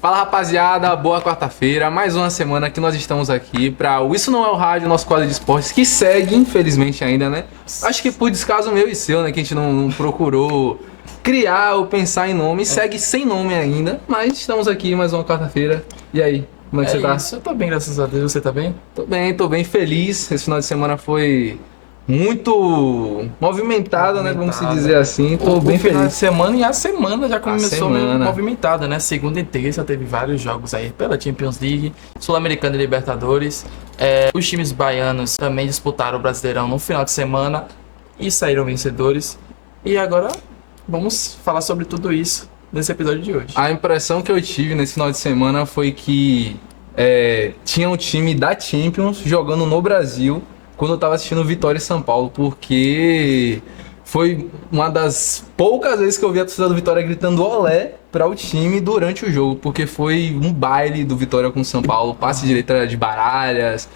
Fala rapaziada, boa quarta-feira, mais uma semana que nós estamos aqui para o Isso Não É o Rádio, nosso quadro de esportes, que segue, infelizmente ainda, né? Acho que por descaso meu e seu, né, que a gente não procurou criar ou pensar em nome, segue sem nome ainda, mas estamos aqui mais uma quarta-feira. E aí, como é que você tá? Isso, eu tô bem, graças a Deus, você tá bem? Tô bem feliz, esse final de semana foi muito movimentado, né, vamos se dizer assim, tô bem O final de feliz. semana e a semana já começou meio semana. movimentada, né? Segunda e terça teve vários jogos aí pela Champions League, Sul-Americana e Libertadores. Os times baianos também disputaram o Brasileirão no final de semana e saíram vencedores. E agora vamos falar sobre tudo isso nesse episódio de hoje. A impressão que eu tive nesse final de semana foi que tinha um time da Champions jogando no Brasil quando eu tava assistindo Vitória e São Paulo, porque foi uma das poucas vezes que eu vi a torcida do Vitória gritando olé para o time durante o jogo, porque foi um baile do Vitória com o São Paulo, passe direita de Baralhas,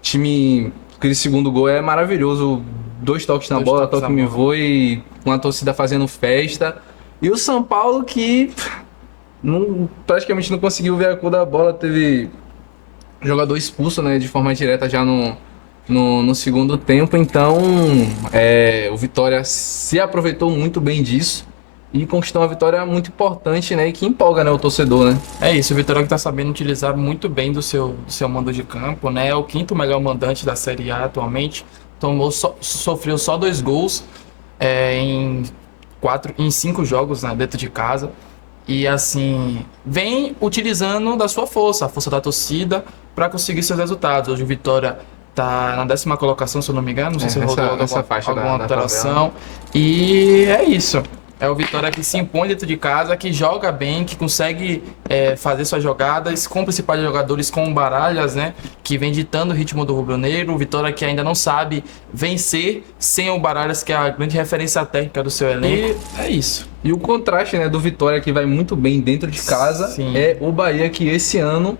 time, aquele segundo gol é maravilhoso, 2 toques na bola, toque me voe, com a torcida fazendo festa. E o São Paulo que praticamente não conseguiu ver a cor da bola, teve jogador expulso, né, de forma direta já no segundo tempo, então o Vitória se aproveitou muito bem disso e conquistou uma vitória muito importante, né, e que empolga, né, o torcedor, né. É isso, o Vitória que tá sabendo utilizar muito bem do seu mando de campo, né? É o quinto melhor mandante da Série A atualmente. Sofreu só 2 gols em 5 jogos, né, dentro de casa. E assim, vem utilizando da sua força, a força da torcida, para conseguir seus resultados. Hoje o Vitória tá na 10ª colocação, se eu não me engano. Não sei se rodou nessa faixa alguma da alteração. E é isso. É o Vitória que se impõe dentro de casa, que joga bem, que consegue fazer suas jogadas com principais jogadores, com o Baralhas, né? Que vem ditando o ritmo do rubro-negro. O Vitória que ainda não sabe vencer sem o Baralhas, que é a grande referência técnica do seu elenco. E é isso. E o contraste, né, do Vitória, que vai muito bem dentro de casa, Sim. é o Bahia, que esse ano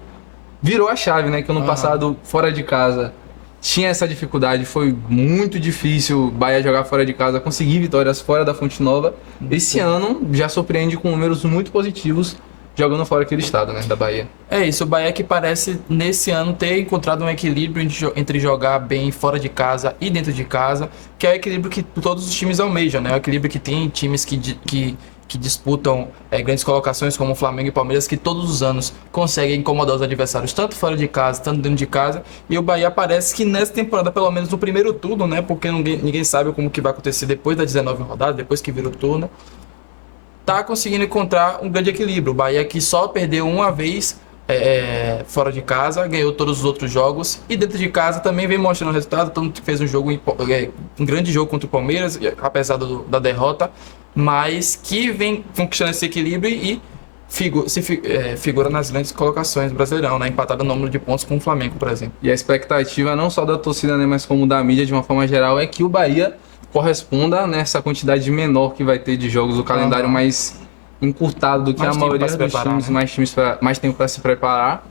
virou a chave, né, que ano passado, fora de casa, tinha essa dificuldade, foi muito difícil o Bahia jogar fora de casa, conseguir vitórias fora da Fonte Nova. Esse ano já surpreende com números muito positivos, jogando fora aquele estado, né, da Bahia. É isso, o Bahia que parece nesse ano ter encontrado um equilíbrio entre jogar bem fora de casa e dentro de casa, que é o equilíbrio que todos os times almejam, né? O equilíbrio que tem times que disputam grandes colocações como o Flamengo e Palmeiras, que todos os anos conseguem incomodar os adversários, tanto fora de casa, tanto dentro de casa. E o Bahia parece que nessa temporada, pelo menos no primeiro turno, né? Porque ninguém sabe como que vai acontecer depois das 19 rodadas, depois que vira o turno, tá conseguindo encontrar um grande equilíbrio. O Bahia que só perdeu uma vez fora de casa, ganhou todos os outros jogos e dentro de casa também vem mostrando o resultado, tanto que fez um grande jogo contra o Palmeiras, apesar da derrota, mas que vem conquistando esse equilíbrio e figura nas grandes colocações do Brasileirão, né? Empatado no número de pontos com o Flamengo, por exemplo. E a expectativa não só da torcida, né, mas como da mídia de uma forma geral, é que o Bahia corresponda nessa quantidade menor que vai ter de jogos, o calendário mais encurtado do que Mais a tempo maioria pra se dos preparar, times, né? mais tempo para se preparar,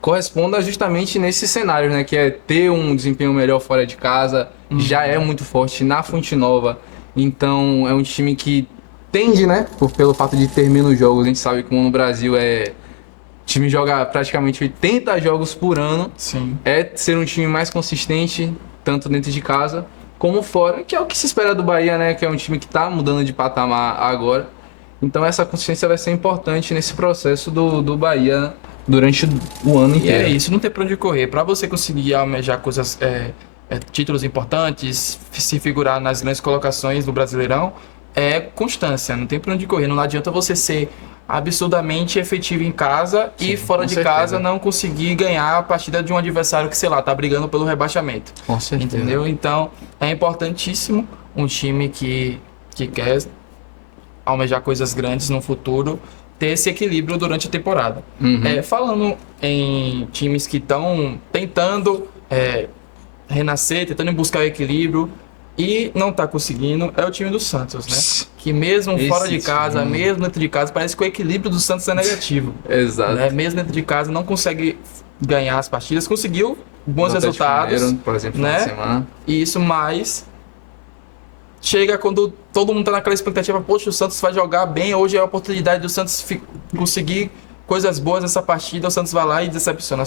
corresponda justamente nesse cenário, né, que é ter um desempenho melhor fora de casa, já é muito forte na Fonte Nova, então é um time que tende, né, pelo fato de ter menos jogos, a gente sabe que no Brasil o time joga praticamente 80 jogos por ano, Sim. é ser um time mais consistente, tanto dentro de casa como fora, que é o que se espera do Bahia, né? Que é um time que está mudando de patamar agora. Então essa consistência vai ser importante nesse processo do Bahia durante o ano E inteiro. é isso, não tem pra onde correr. Pra você conseguir almejar coisas, títulos importantes, se figurar nas grandes colocações do Brasileirão, é constância, não tem pra onde correr. Não adianta você ser absurdamente efetivo em casa e fora de casa não conseguir ganhar a partida de um adversário que, sei lá, tá brigando pelo rebaixamento. Com certeza. Entendeu? Então, é importantíssimo um time que quer almejar coisas grandes no futuro ter esse equilíbrio durante a temporada. Falando em times que estão tentando renascer, tentando buscar o equilíbrio e não está conseguindo, é o time do Santos, né? Que mesmo fora de casa, mesmo dentro de casa, parece que o equilíbrio do Santos é negativo. Exato. Né? Mesmo dentro de casa, não consegue ganhar as partidas, conseguiu bons resultados, Mineiro, por exemplo, né? na semana. Isso, mas chega quando todo mundo tá naquela expectativa, poxa, o Santos vai jogar bem, hoje é a oportunidade do Santos conseguir coisas boas nessa partida, o Santos vai lá e decepciona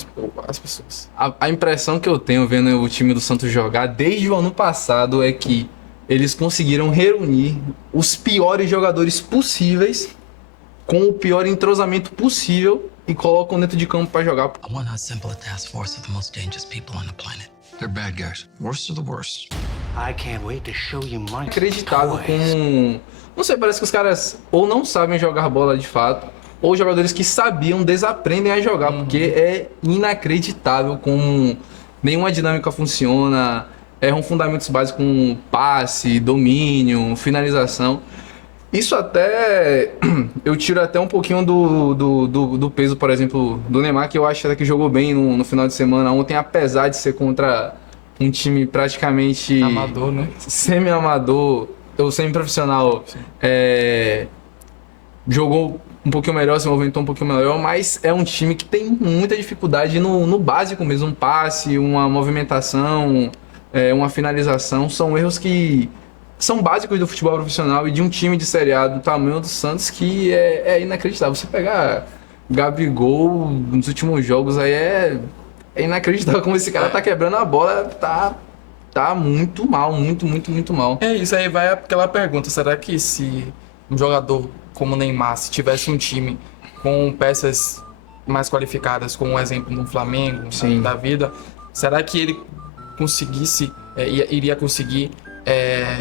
as pessoas. A impressão que eu tenho vendo o time do Santos jogar desde o ano passado é que eles conseguiram reunir os piores jogadores possíveis com o pior entrosamento possível e colocam dentro de campo pra jogar. I want to assemble a task force of the most dangerous people on the planet. They're bad guys. Worst of the worst. I can't wait to show you my Inacreditável toys. com... Não sei, parece que os caras ou não sabem jogar bola de fato, ou jogadores que sabiam desaprendem a jogar, porque é inacreditável como nenhuma dinâmica funciona, erram fundamentos básicos como passe, domínio, finalização. Isso até... eu tiro até um pouquinho do peso, por exemplo, do Neymar, que eu acho até que jogou bem no final de semana ontem, apesar de ser contra um time praticamente... Amador, né? Semi-amador, ou semi-profissional. Jogou um pouquinho melhor, se movimentou um pouquinho melhor, mas é um time que tem muita dificuldade no básico mesmo, um passe, uma movimentação, uma finalização, são erros que são básicos do futebol profissional e de um time de Série A do tamanho do Santos que é inacreditável. Você pegar Gabigol nos últimos jogos aí é inacreditável como esse cara tá quebrando a bola, tá muito mal, muito mal. É isso, aí vai aquela pergunta, será que se um jogador como o Neymar, se tivesse um time com peças mais qualificadas, como um exemplo no Flamengo, Sim. da vida, será que ele conseguisse, iria conseguir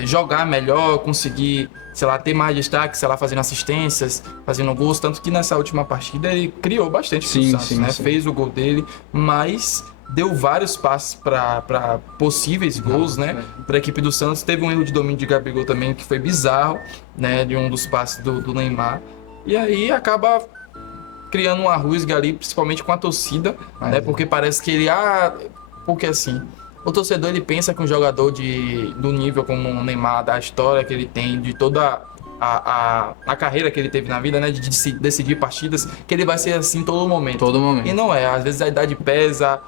jogar melhor, conseguir, sei lá, ter mais destaque, sei lá, fazendo assistências, fazendo gols, tanto que nessa última partida ele criou bastante pro Santos, né? Sim. Fez o gol dele, mas deu vários passes para possíveis gols, né? Para a equipe do Santos. Teve um erro de domínio de Gabigol também que foi bizarro, né? De um dos passes do Neymar. E aí acaba criando uma rusga ali, principalmente com a torcida, né? Porque parece que ele... porque assim, o torcedor ele pensa que um jogador do nível como o Neymar, da história que ele tem, de toda a carreira que ele teve na vida, né? De decidir partidas, que ele vai ser assim todo momento. Todo momento. E não é, às vezes a idade pesa,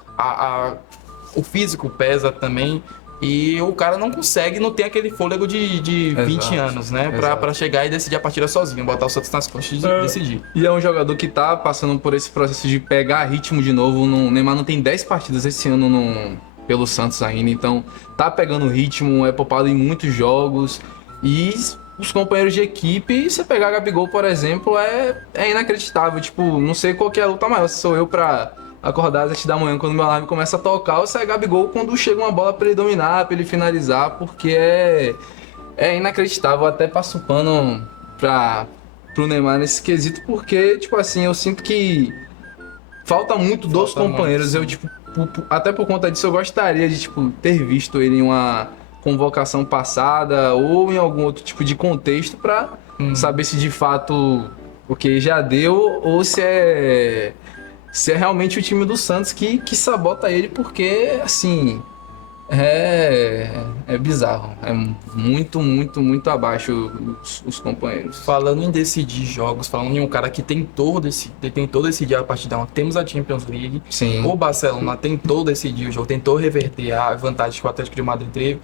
o físico pesa também, e o cara não consegue, não tem aquele fôlego de 20 anos, né? Pra chegar e decidir a partida sozinho, botar o Santos nas costas e decidir. E é um jogador que tá passando por esse processo de pegar ritmo de novo. O Neymar não tem 10 partidas esse ano pelo Santos ainda, então tá pegando ritmo, é poupado em muitos jogos, e os companheiros de equipe, você pegar Gabigol, por exemplo, é inacreditável. Tipo, não sei qual que é a luta maior, se sou eu pra acordar às 7 da manhã quando meu alarme começa a tocar, ou se é Gabigol quando chega uma bola pra ele dominar, pra ele finalizar, porque é inacreditável. Eu até passo pano pro Neymar nesse quesito, porque, tipo assim, eu sinto que falta muito dos companheiros. Eu, tipo, até por conta disso, eu gostaria de, tipo, ter visto ele em uma convocação passada ou em algum outro tipo de contexto pra saber se de fato o que já deu ou se é realmente o time do Santos que sabota ele, porque assim é bizarro, é muito abaixo os companheiros. Falando em decidir jogos, falando em um cara que tentou decidir a partida, temos a Champions League. Sim. O Barcelona tentou decidir o jogo, tentou reverter a vantagem que o Atlético de Madrid teve,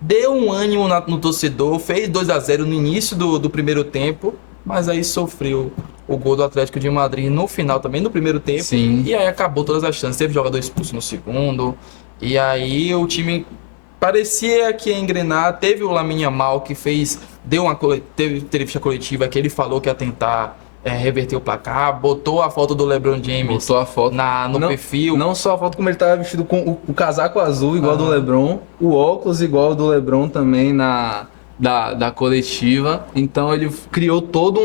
deu um ânimo no torcedor, fez 2-0 no início do primeiro tempo, mas aí sofreu o gol do Atlético de Madrid no final também, no primeiro tempo. Sim. E aí acabou todas as chances. Teve jogador expulso no segundo, e aí o time parecia que ia engrenar. Teve o Lamine Yamal que teve entrevista coletiva que ele falou que ia tentar reverter o placar, botou a foto do LeBron James Botou a foto no perfil. Não só a foto, como ele tava vestido com o casaco azul igual do LeBron, o óculos igual do LeBron também da coletiva. Então ele criou todo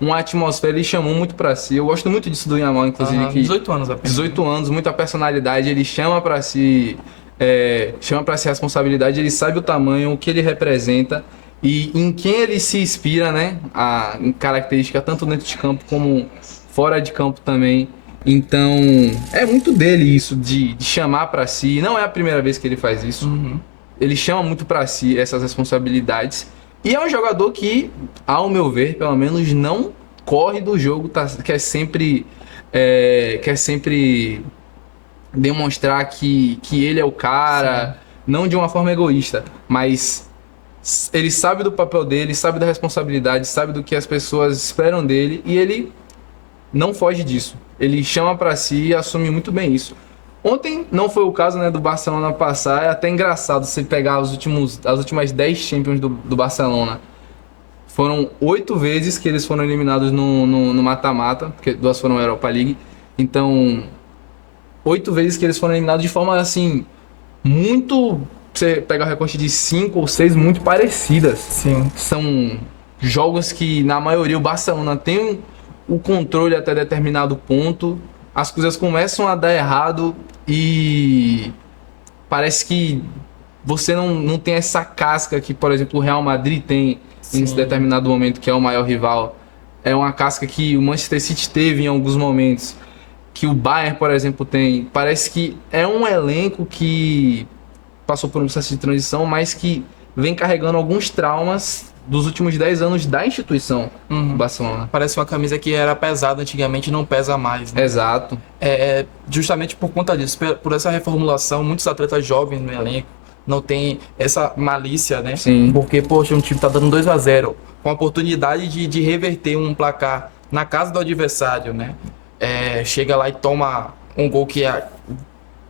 uma atmosfera, ele chamou muito pra si. Eu gosto muito disso do Yamal, inclusive. Que 18 anos apenas. 18 anos, muita personalidade, ele chama pra si a responsabilidade, ele sabe o tamanho, o que ele representa e em quem ele se inspira, né? Em característica tanto dentro de campo como fora de campo também. Então, é muito dele isso, de chamar pra si. Não é a primeira vez que ele faz isso. Ele chama muito pra si essas responsabilidades. E é um jogador que, ao meu ver, pelo menos, não corre do jogo, quer sempre demonstrar que ele é o cara, não de uma forma egoísta, mas Ele sabe do papel dele, sabe da responsabilidade, sabe do que as pessoas esperam dele e ele não foge disso. Ele chama pra si e assume muito bem isso. Ontem não foi o caso, né, do Barcelona passar. É até engraçado você pegar as últimas 10 Champions do Barcelona. Foram 8 vezes que eles foram eliminados no mata-mata, porque 2 foram Europa League. Então, 8 vezes que eles foram eliminados de forma assim, muito. Você pega o recorte de 5 ou 6 muito parecidas. Sim. São jogos que, na maioria, o Barcelona tem o controle até determinado ponto. As coisas começam a dar errado e parece que você não tem essa casca que, por exemplo, o Real Madrid tem em esse determinado momento, que é o maior rival. É uma casca que o Manchester City teve em alguns momentos, que o Bayern, por exemplo, tem. Parece que é um elenco que passou por um processo de transição, mas que vem carregando alguns traumas dos últimos 10 anos da instituição do Barcelona. Parece uma camisa que era pesada antigamente e não pesa mais, né? Exato. Justamente por conta disso, por essa reformulação, muitos atletas jovens no elenco não tem essa malícia, né? Sim. Porque, poxa, um time tá dando 2-0, com a oportunidade de reverter um placar na casa do adversário, né? Chega lá e toma um gol que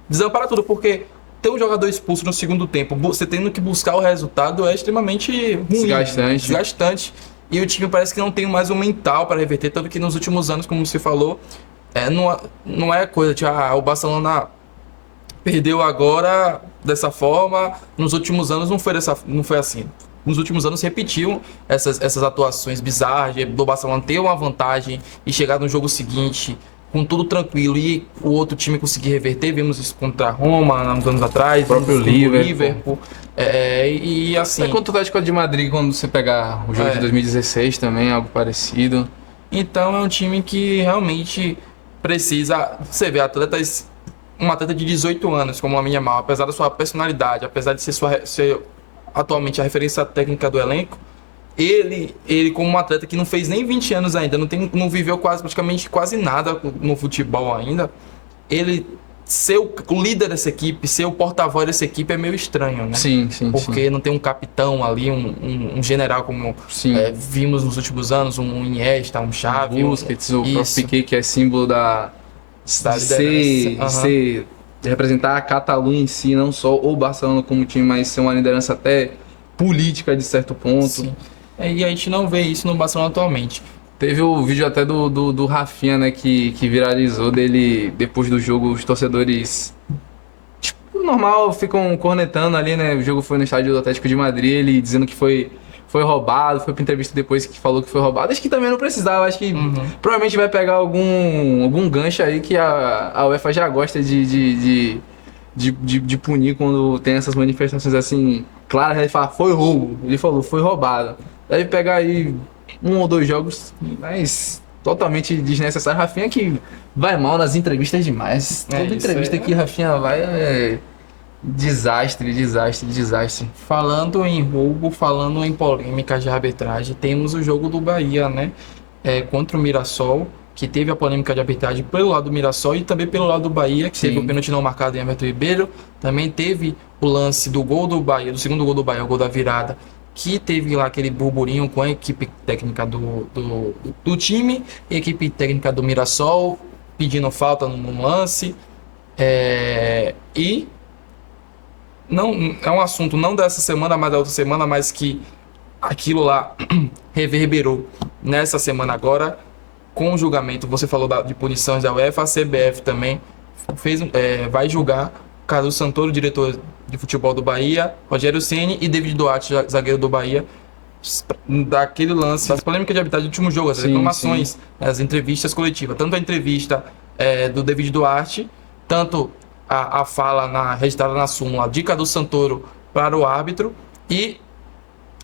desampara tudo, porque ter um jogador expulso no segundo tempo, você tendo que buscar o resultado é extremamente ruim, desgastante. E o time parece que não tem mais um mental para reverter, tanto que nos últimos anos, como você falou, não é coisa de o Barcelona perdeu agora dessa forma, nos últimos anos não foi assim. Nos últimos anos repetiam essas atuações bizarras do Barcelona ter uma vantagem e chegar no jogo seguinte com tudo tranquilo e o outro time conseguir reverter. Vimos isso contra a Roma uns anos atrás, o próprio Liverpool. E assim... É contra o Atlético de Madrid, quando você pegar o jogo de 2016 também, algo parecido. Então é um time que realmente precisa... Você vê um atleta de 18 anos, como a minha Yamal, apesar da sua personalidade, apesar de ser atualmente a referência técnica do elenco, ele como um atleta que não fez nem 20 anos ainda, não viveu praticamente quase nada no futebol ainda, ele ser o líder dessa equipe, ser o porta-voz dessa equipe é meio estranho, né? Sim. Porque não tem um capitão ali, um general como vimos nos últimos anos, um Iniesta, um Xavi, o Busquets, o próprio Piqué, que é símbolo de representar a Catalunha em si, não só o Barcelona como time, mas ser uma liderança até política de certo ponto. Sim. E a gente não vê isso no Barcelona atualmente. Teve o vídeo até do Rafinha, né, que viralizou dele depois do jogo, os torcedores, tipo, normal, ficam cornetando ali, né, o jogo foi no estádio do Atlético de Madrid, ele dizendo que foi roubado, foi pra entrevista depois que falou que foi roubado. Acho que também não precisava, acho que provavelmente vai pegar algum gancho aí que a UEFA já gosta de punir quando tem essas manifestações assim claras. Ele fala, foi roubo, ele falou, foi roubado. Deve pegar aí 1 ou 2 jogos, mas totalmente desnecessário. Rafinha que vai mal nas entrevistas demais. Toda entrevista que Rafinha vai é desastre. Falando em roubo, falando em polêmica de arbitragem, temos o jogo do Bahia, né? Contra o Mirassol, que teve a polêmica de arbitragem pelo lado do Mirassol e também pelo lado do Bahia, que teve o pênalti não marcado em Everton Ribeiro. Também teve o lance do gol do Bahia, do segundo gol do Bahia, o gol da virada, que teve lá aquele burburinho com a equipe técnica do time e a equipe técnica do Mirassol pedindo falta no lance. E não é um assunto não dessa semana, mas da outra semana, mas que aquilo lá reverberou nessa semana agora com o julgamento. Você falou de punições da UEFA, a CBF também vai julgar Carlos Santoro, diretor de futebol do Bahia, Rogério Ceni e David Duarte, zagueiro do Bahia, daquele lance, das polêmicas de arbitragem do último jogo, as reclamações, as entrevistas coletivas, tanto a entrevista do David Duarte, tanto a fala registrada na súmula de Carlos Santoro para o árbitro e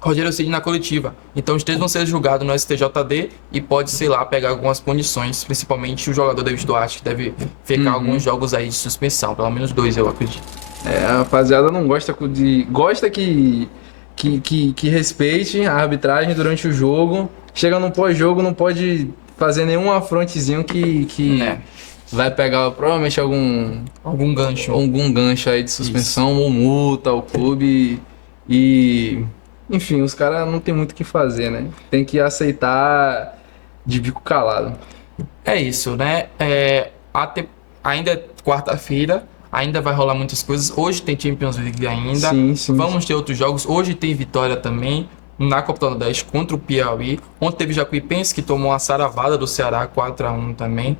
Rogério Ceni na coletiva. Então os três vão ser julgados no STJD e pode, sei lá, pegar algumas punições, principalmente o jogador David Duarte, que deve ficar alguns jogos aí de suspensão, pelo menos 2, eu acredito. A rapaziada não gosta gosta que respeite a arbitragem durante o jogo. Chega no pós-jogo, não pode fazer nenhum afrontezinho que vai pegar provavelmente algum gancho aí de suspensão ou multa ao clube. E enfim, os caras não tem muito o que fazer, né? Tem que aceitar de bico calado. É isso, né? Ainda é quarta-feira, ainda vai rolar muitas coisas. Hoje tem Champions League ainda. Sim, sim. Vamos ter outros jogos. Hoje tem vitória também na Copa do Nordeste contra o Piauí. Ontem teve Jacuipense que tomou uma saravada do Ceará 4-1 também.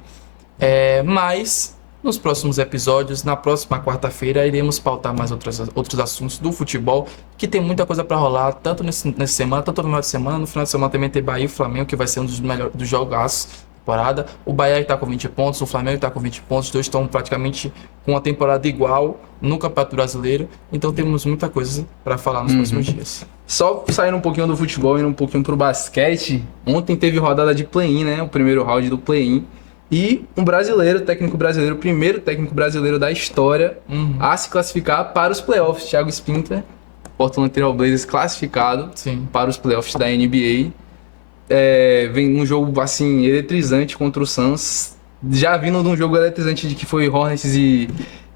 Mas nos próximos episódios, na próxima quarta-feira, iremos pautar mais outros assuntos do futebol, que tem muita coisa para rolar, tanto nessa semana, tanto no final de semana. No final de semana também tem Bahia e Flamengo, que vai ser um dos melhores dos jogaços da temporada. O Bahia está com 20 pontos, o Flamengo está com 20 pontos, os dois estão praticamente com uma temporada igual no Campeonato Brasileiro. Então temos muita coisa para falar nos próximos dias. Só saindo um pouquinho do futebol e indo um pouquinho pro basquete, ontem teve rodada de play-in, né? O primeiro round do play-in. E um brasileiro, técnico brasileiro, o primeiro técnico brasileiro da história a se classificar para os playoffs. Thiago Spinter, Portland Trail Blazers classificado Sim. para os playoffs da NBA. Vem um jogo assim eletrizante contra o Suns. Já vindo de um jogo eletrizante de que foi Hornets e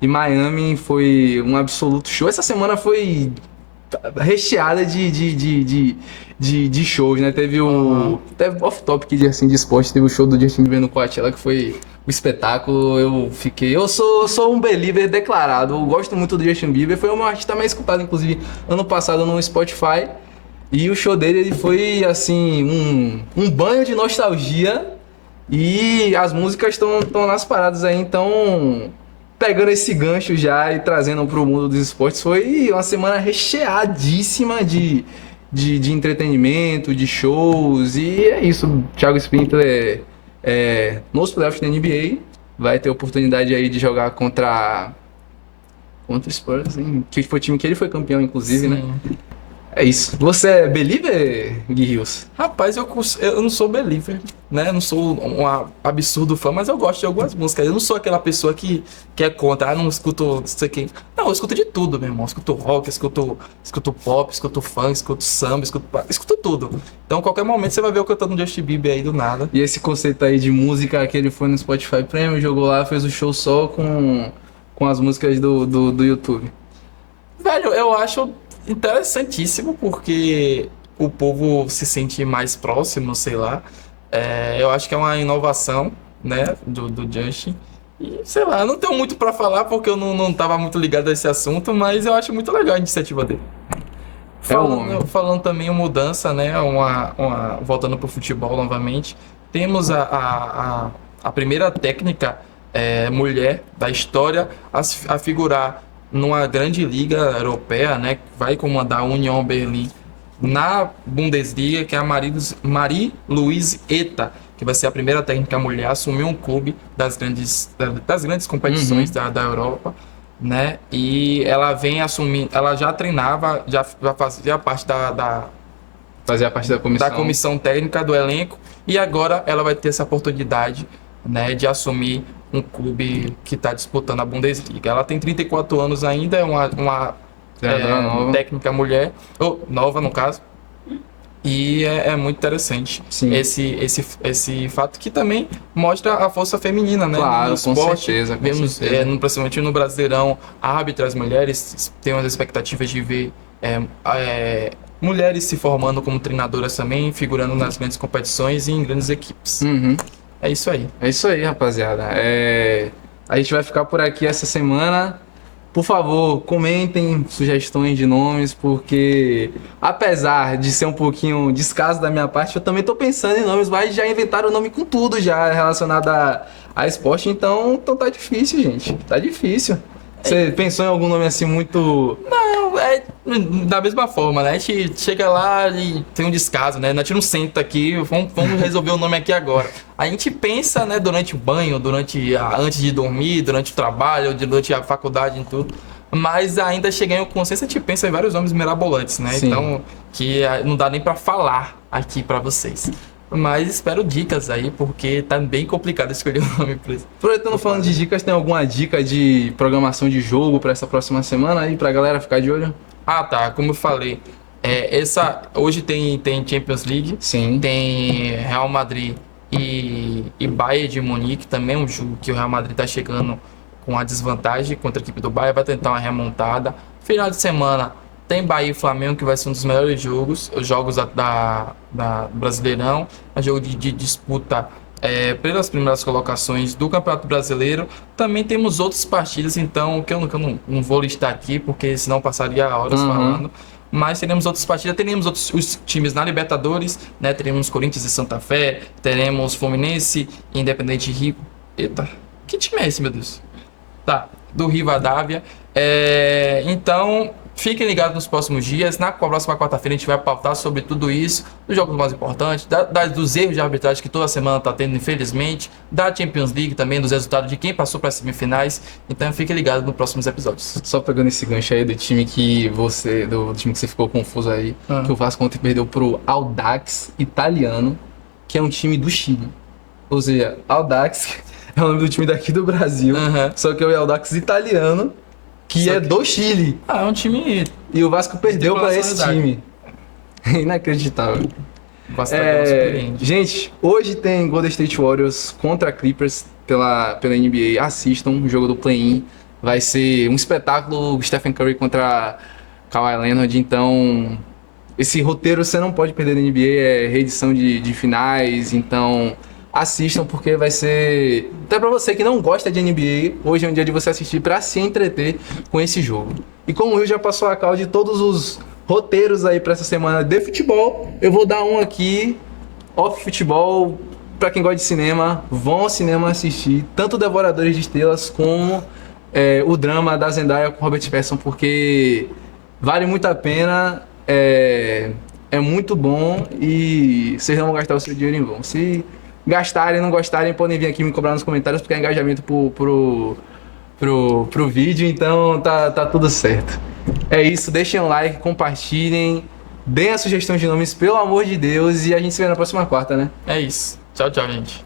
Miami, foi um absoluto show. Essa semana foi recheada de shows, né? Teve teve off-topic de esporte, teve o show do Justin Bieber no Coachella, que foi um espetáculo. Eu sou um believer declarado, eu gosto muito do Justin Bieber, foi o meu artista mais escutado, inclusive, ano passado no Spotify. E o show dele ele foi, assim, um banho de nostalgia. E as músicas estão nas paradas aí, então... Pegando esse gancho já e trazendo pro mundo dos esportes, foi uma semana recheadíssima de entretenimento, de shows. E é isso, o Thiago Spindler nos playoffs da NBA vai ter oportunidade aí de jogar contra o Spurs, hein? Que foi o time que ele foi campeão, inclusive, né? É isso. Você é believer, Gui Rios? Rapaz, eu não sou believer, né? Eu não sou um absurdo fã, mas eu gosto de algumas músicas. Eu não sou aquela pessoa que é contra, não escuto isso aqui. Não, eu escuto de tudo, meu irmão. Eu escuto rock, escuto pop, escuto funk, escuto samba, escuto tudo. Então, a qualquer momento você vai ver eu cantando Justin Bieber aí do nada. E esse conceito aí de música que ele foi no Spotify Premium, jogou lá, fez o show só com as músicas do YouTube. Velho, eu acho interessantíssimo porque o povo se sente mais próximo, sei lá. Eu acho que é uma inovação, né, do Justin. E, sei lá, eu não tenho muito pra falar porque eu não tava muito ligado a esse assunto, mas eu acho muito legal a iniciativa dele. Falando também em mudança, né, voltando pro futebol novamente, temos a primeira técnica mulher da história a figurar numa grande liga europeia, né, que vai comandar a Union Berlim na Bundesliga, que é a Marie-Louise Eta, que vai ser a primeira técnica mulher a assumir um clube das grandes competições da Europa, né? E ela vem assumindo, ela já treinava, já fazia parte Fazia parte da comissão técnica do elenco, e agora ela vai ter essa oportunidade, né, de assumir um clube que está disputando a Bundesliga. Ela tem 34 anos ainda, é uma técnica mulher, ou nova no caso, e é muito interessante. Sim. Esse fato que também mostra a força feminina, né? Claro, no esporte. com certeza. Vemos, principalmente no Brasileirão, árbitras mulheres, tem umas expectativas de ver mulheres se formando como treinadoras também, figurando nas grandes competições e em grandes equipes. É isso aí. É isso aí, rapaziada. A gente vai ficar por aqui essa semana. Por favor, comentem sugestões de nomes, porque apesar de ser um pouquinho descaso da minha parte, eu também tô pensando em nomes, mas já inventaram o nome com tudo já relacionado a esporte, então tá difícil, gente. Tá difícil. Você pensou em algum nome assim muito... Não, é da mesma forma, né? A gente chega lá e tem um descaso, né? A gente não senta aqui, vamos resolver o nome aqui agora. A gente pensa, né, durante o banho, antes de dormir, durante o trabalho, durante a faculdade e tudo. Mas ainda chegar em um consenso, a gente pensa em vários nomes mirabolantes, né? Sim. Então, que não dá nem pra falar aqui pra vocês. Mas espero dicas aí, porque tá bem complicado escolher o nome pra isso. Aproveitando falando de dicas, tem alguma dica de programação de jogo pra essa próxima semana aí, pra galera ficar de olho? Ah, tá. Como eu falei, hoje tem Champions League. Sim. Tem Real Madrid e Bayern de Munique. Também um jogo que o Real Madrid tá chegando com a desvantagem contra a equipe do Bayern. Vai tentar uma remontada. Final de semana Tem Bahia e Flamengo, que vai ser um dos melhores jogos, os jogos da Brasileirão, é jogo de disputa pelas primeiras colocações do Campeonato Brasileiro. Também temos outras partidas, então, que eu não vou listar aqui, porque senão passaria horas falando. Mas teremos outras partidas, teremos os times na Libertadores, né? Teremos Corinthians e Santa Fé, teremos Fluminense e Independente Rio. Eita, que time é esse, meu Deus? Tá, do Rivadavia. Então, fiquem ligados nos próximos dias. Na próxima quarta-feira a gente vai pautar sobre tudo isso, dos jogos mais importantes, dos erros de arbitragem que toda semana está tendo, infelizmente, da Champions League também, dos resultados de quem passou para as semifinais. Então, fiquem ligados nos próximos episódios. Só pegando esse gancho aí do time que você ficou confuso aí, que o Vasco ontem perdeu pro Audax italiano, que é um time do Chile. Ou seja, Audax é o nome do time daqui do Brasil, só que é o Audax italiano, que é do Chile. É um time... E o Vasco perdeu para esse time. Inacreditável. Gente, hoje tem Golden State Warriors contra Clippers pela NBA. Assistam o jogo do play-in. Vai ser um espetáculo. Stephen Curry contra Kawhi Leonard. Então, esse roteiro você não pode perder na NBA. É reedição de finais. Então, assistam porque vai ser... Até pra você que não gosta de NBA, hoje é um dia de você assistir pra se entreter com esse jogo. E como o Rio já passou a cal de todos os roteiros aí pra essa semana de futebol, eu vou dar um aqui, off futebol, pra quem gosta de cinema, vão ao cinema assistir tanto Devoradores de Estrelas como o drama da Zendaya com Robert Pattinson, porque vale muito a pena, é muito bom e vocês não vão gastar o seu dinheiro em vão. Se gastarem, não gostarem, podem vir aqui me cobrar nos comentários, porque é engajamento pro vídeo, então tá tudo certo. É isso, deixem um like, compartilhem, deem a sugestão de nomes, pelo amor de Deus, e a gente se vê na próxima quarta, né? É isso. Tchau, tchau, gente.